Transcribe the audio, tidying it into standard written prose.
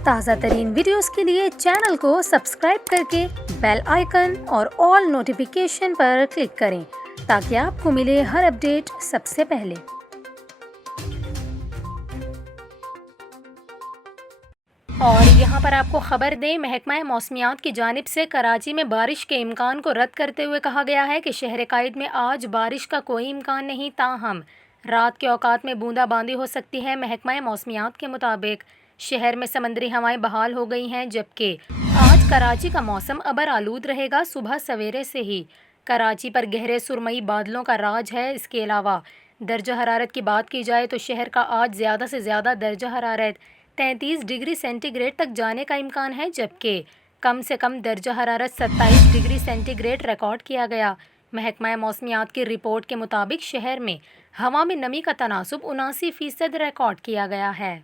ताज़ा तरीन वीडियोस के लिए चैनल को सब्सक्राइब करके बेल आइकन और ऑल नोटिफिकेशन पर क्लिक करें ताकि आपको मिले हर अपडेट सबसे पहले। और यहाँ पर आपको खबर दें, महकमा मौसमियात की जानिब से कराची में बारिश के इम्कान को रद्द करते हुए कहा गया है कि शहर कायद में आज बारिश का कोई इम्कान नहीं, ताहम रात के औकात में बूंदाबांदी हो सकती है। महकमा मौसमियात के मुताबिक शहर में समंदरी हवाएं बहाल हो गई हैं, जबकि आज कराची का मौसम अबर आलूद रहेगा। सुबह सवेरे से ही कराची पर गहरे सुरमई बादलों का राज है। इसके अलावा दर्जा हरारत की बात की जाए तो शहर का आज ज़्यादा से ज़्यादा दर्जा हरारत 33 डिग्री सेंटीग्रेड तक जाने का इम्कान है, जबकि कम से कम दर्जा हरारत 27 डिग्री सेंटीग्रेड रिकॉर्ड किया गया। महकमा मौसमियात की रिपोर्ट के मुताबिक शहर में हवा में नमी का तनासुब 79% रिकॉर्ड किया गया है।